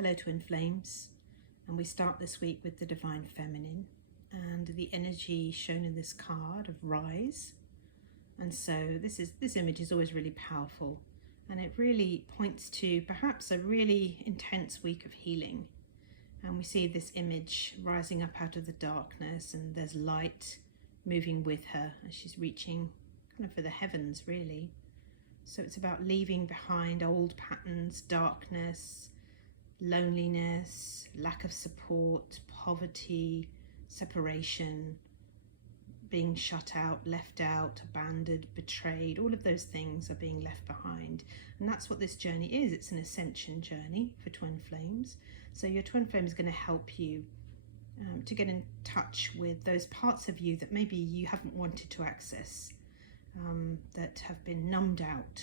Hello Twin Flames, and we start this week with the Divine Feminine and the energy shown in this card of Rise. And so this image is always really powerful, and it really points to perhaps a really intense week of healing. And we see this image rising up out of the darkness, and there's light moving with her as she's reaching kind of for the heavens, really. So it's about leaving behind old patterns, darkness, loneliness, lack of support, poverty, separation, being shut out, left out, abandoned, betrayed. All of those things are being left behind. And that's what this journey is. It's an ascension journey for Twin Flames. So your Twin Flame is going to help you to get in touch with those parts of you that maybe you haven't wanted to access, that have been numbed out,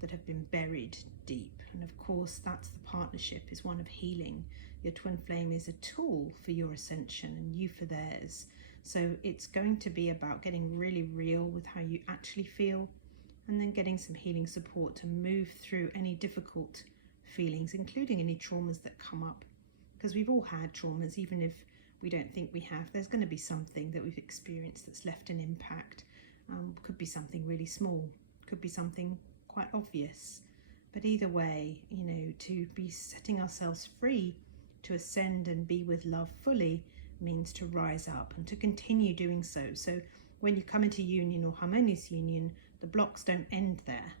that have been buried deep. And of course, that's the partnership, is one of healing. Your Twin Flame is a tool for your ascension and you for theirs. So it's going to be about getting really real with how you actually feel, and then getting some healing support to move through any difficult feelings, including any traumas that come up. Because we've all had traumas, even if we don't think we have. There's going to be something that we've experienced that's left an impact. Could be something really small, could be something quite obvious. But either way, to be setting ourselves free to ascend and be with love fully means to rise up and to continue doing so. So when you come into union or harmonious union, the blocks don't end there.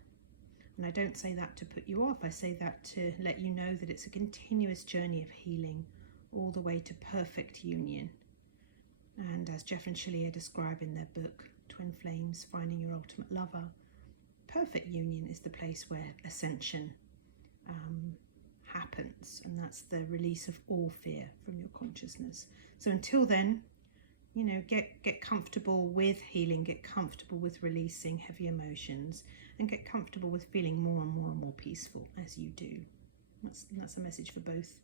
And I don't say that to put you off. I say that to let you know that it's a continuous journey of healing all the way to perfect union. And as Jeff and Shalia describe in their book, Twin Flames, Finding Your Ultimate Lover, perfect union is the place where ascension happens, and that's the release of all fear from your consciousness. So until then, get comfortable with healing, get comfortable with releasing heavy emotions, and get comfortable with feeling more and more and more peaceful as you do. That's a message for both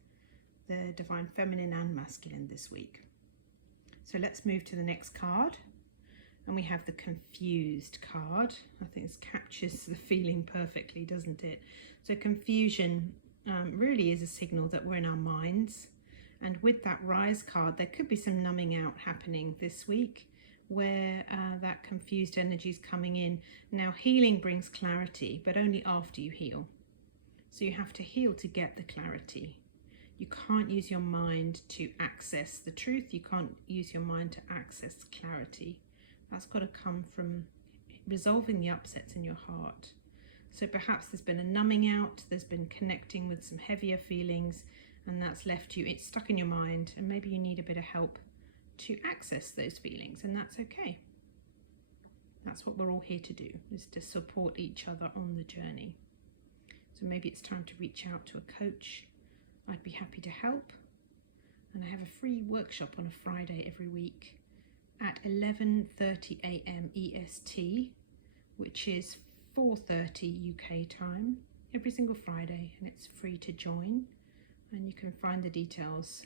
the Divine Feminine and Masculine this week. So let's move to the next card. And we have the Confused card. I think this captures the feeling perfectly, doesn't it? So confusion really is a signal that we're in our minds. And with that Rise card, there could be some numbing out happening this week, where that confused energy is coming in. Now, healing brings clarity, but only after you heal. So you have to heal to get the clarity. You can't use your mind to access the truth. You can't use your mind to access clarity. That's got to come from resolving the upsets in your heart. So perhaps there's been a numbing out, there's been connecting with some heavier feelings, and that's left you, it's stuck in your mind, and maybe you need a bit of help to access those feelings, and that's okay. That's what we're all here to do, is to support each other on the journey. So maybe it's time to reach out to a coach. I'd be happy to help. And I have a free workshop on a Friday every week at 11:30 a.m. EST, which is 4:30 UK time, every single Friday, and it's free to join. And you can find the details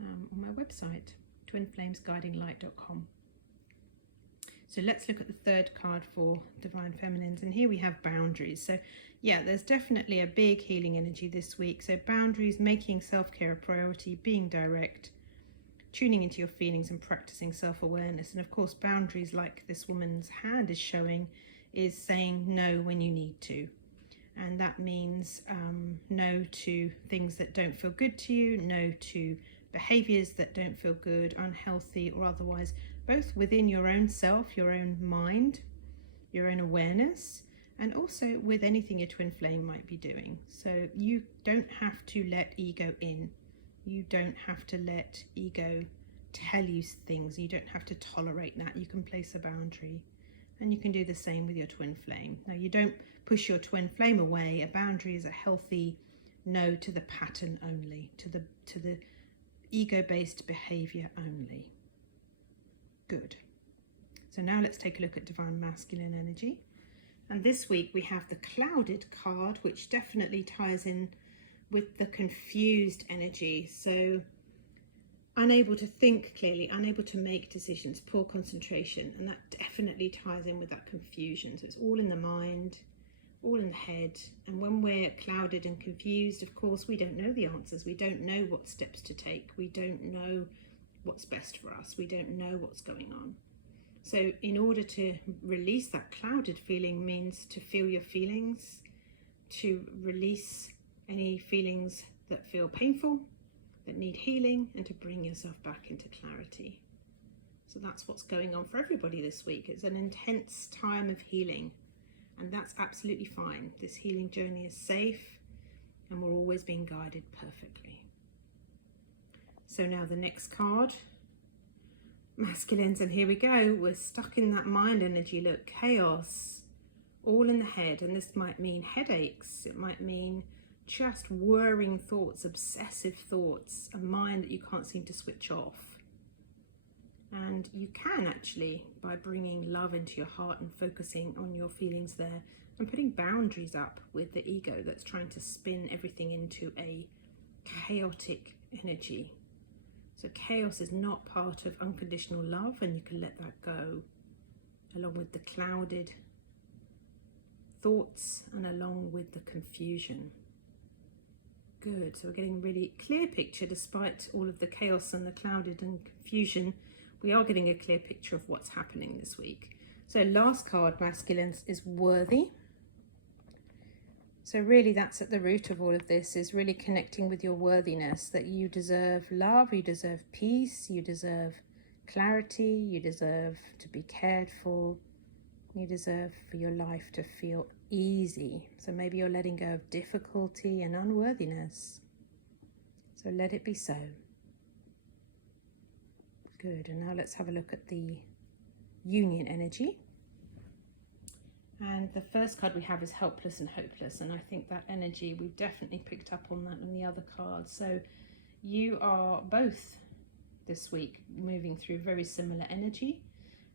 on my website, twinflamesguidinglight.com. So let's look at the third card for Divine Feminines, and here we have boundaries. So yeah, there's definitely a big healing energy this week. So boundaries, making self-care a priority, being direct, tuning into your feelings and practicing self-awareness. And of course, boundaries, like this woman's hand is showing, is saying no when you need to. And that means no to things that don't feel good to you, no to behaviors that don't feel good, unhealthy or otherwise, both within your own self, your own mind, your own awareness, and also with anything your twin flame might be doing. So you don't have to let ego in. You don't have to let ego tell you things. You don't have to tolerate that. You can place a boundary, and you can do the same with your twin flame. Now, you don't push your twin flame away. A boundary is a healthy no to the pattern only, to the ego-based behavior only. Good. So now let's take a look at Divine Masculine energy. And this week we have the Clouded card, which definitely ties in with the confused energy. So unable to think clearly, unable to make decisions, poor concentration, and that definitely ties in with that confusion. So it's all in the mind, all in the head. And when we're clouded and confused, of course, we don't know the answers. We don't know what steps to take. We don't know what's best for us. We don't know what's going on. So in order to release that clouded feeling means to feel your feelings, to release any feelings that feel painful, that need healing, and to bring yourself back into clarity. So that's what's going on for everybody this week. It's an intense time of healing, and that's absolutely fine. This healing journey is safe, and we're always being guided perfectly. So now the next card, masculines, and here we go. We're stuck in that mind energy. Look, chaos, all in the head, and this might mean headaches. It might mean just whirring thoughts, obsessive thoughts, a mind that you can't seem to switch off. And you can actually, by bringing love into your heart and focusing on your feelings there and putting boundaries up with the ego that's trying to spin everything into a chaotic energy. So chaos is not part of unconditional love, and you can let that go, along with the clouded thoughts and along with the confusion. Good, so we're getting a really clear picture despite all of the chaos and the clouded and confusion. We are getting a clear picture of what's happening this week. So last card, masculines, is worthy. So really that's at the root of all of this, is really connecting with your worthiness, that you deserve love, you deserve peace, you deserve clarity, you deserve to be cared for, you deserve for your life to feel easy. So maybe you're letting go of difficulty and unworthiness. So let it be so. Good, and now let's have a look at the union energy. And the first card we have is helpless and hopeless, and I think that energy, we've definitely picked up on that in the other cards. So you are both this week moving through very similar energy,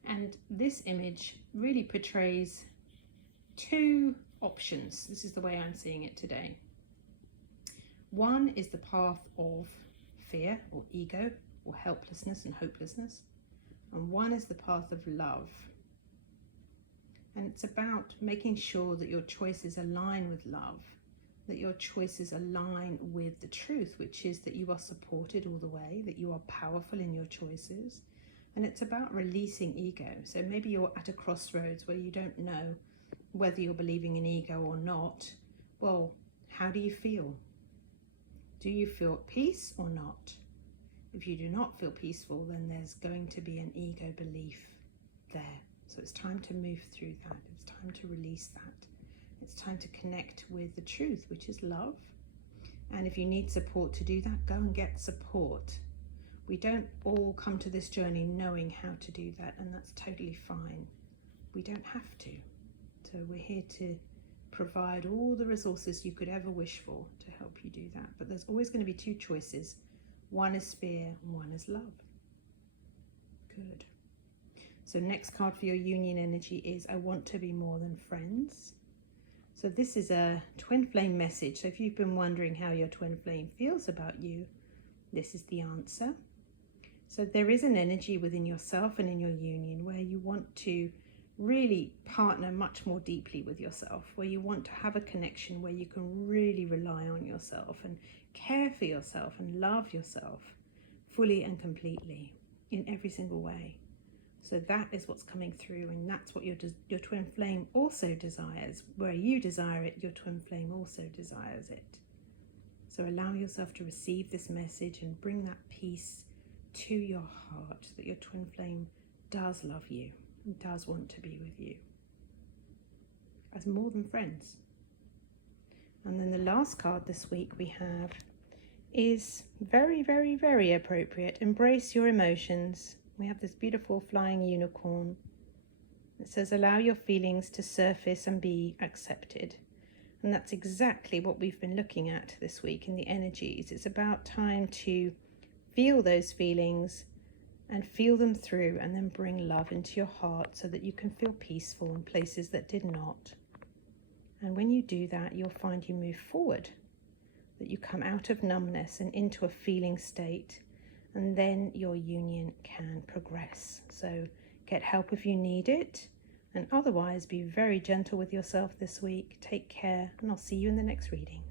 and this image really portrays two options. This is the way I'm seeing it today. One is the path of fear or ego or helplessness and hopelessness, and one is the path of love. And it's about making sure that your choices align with love, that your choices align with the truth, which is that you are supported all the way, that you are powerful in your choices. And it's about releasing ego. So maybe you're at a crossroads where you don't know whether you're believing in ego or not. Well, how do you feel? Do you feel at peace or not? If you do not feel peaceful, then there's going to be an ego belief there. So it's time to move through that. It's time to release that. It's time to connect with the truth, which is love. And if you need support to do that, go and get support. We don't all come to this journey knowing how to do that, and that's totally fine. We don't have to. So we're here to provide all the resources you could ever wish for to help you do that. But there's always going to be two choices. One is fear and one is love. Good. So next card for your union energy is I want to be more than friends. So this is a twin flame message. So if you've been wondering how your twin flame feels about you, this is the answer. So there is an energy within yourself and in your union where you want to really partner much more deeply with yourself, where you want to have a connection where you can really rely on yourself and care for yourself and love yourself fully and completely in every single way. So that is what's coming through, and that's what your twin flame also desires. Where you desire it, your twin flame also desires it. So allow yourself to receive this message and bring that peace to your heart, that your twin flame does love you and does want to be with you as more than friends. And then the last card this week we have is very, very, very appropriate. Embrace your emotions. We have this beautiful flying unicorn. It says, allow your feelings to surface and be accepted. And that's exactly what we've been looking at this week in the energies. It's about time to feel those feelings and feel them through, and then bring love into your heart so that you can feel peaceful in places that did not. And when you do that, you'll find you move forward, that you come out of numbness and into a feeling state, and then your union can progress. So get help if you need it, And otherwise, be very gentle with yourself this week. Take care, and I'll see you in the next reading.